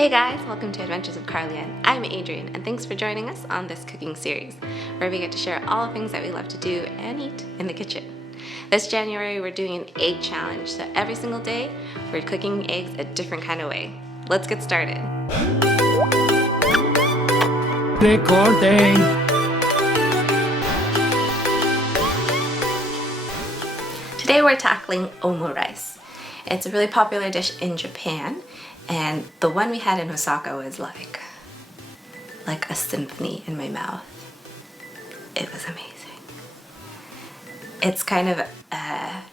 Hey guys, welcome to Adventures of Carlienne. I'm Adrienne, and thanks for joining us on this cooking series, where we get to share all the things that we love to do and eat in the kitchen. This January, we're doing an egg challenge, so every single day, we're cooking eggs a different kind of way. Let's get started. Recording. Today we're tackling omurice. It's a really popular dish in Japan, and the one we had in Osaka was like a symphony in my mouth. It was amazing. It's kind of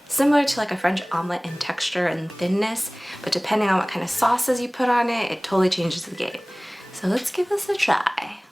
similar to like a French omelet in texture and thinness, but depending on what kind of sauces you put on it, it totally changes the game. So let's give this a try.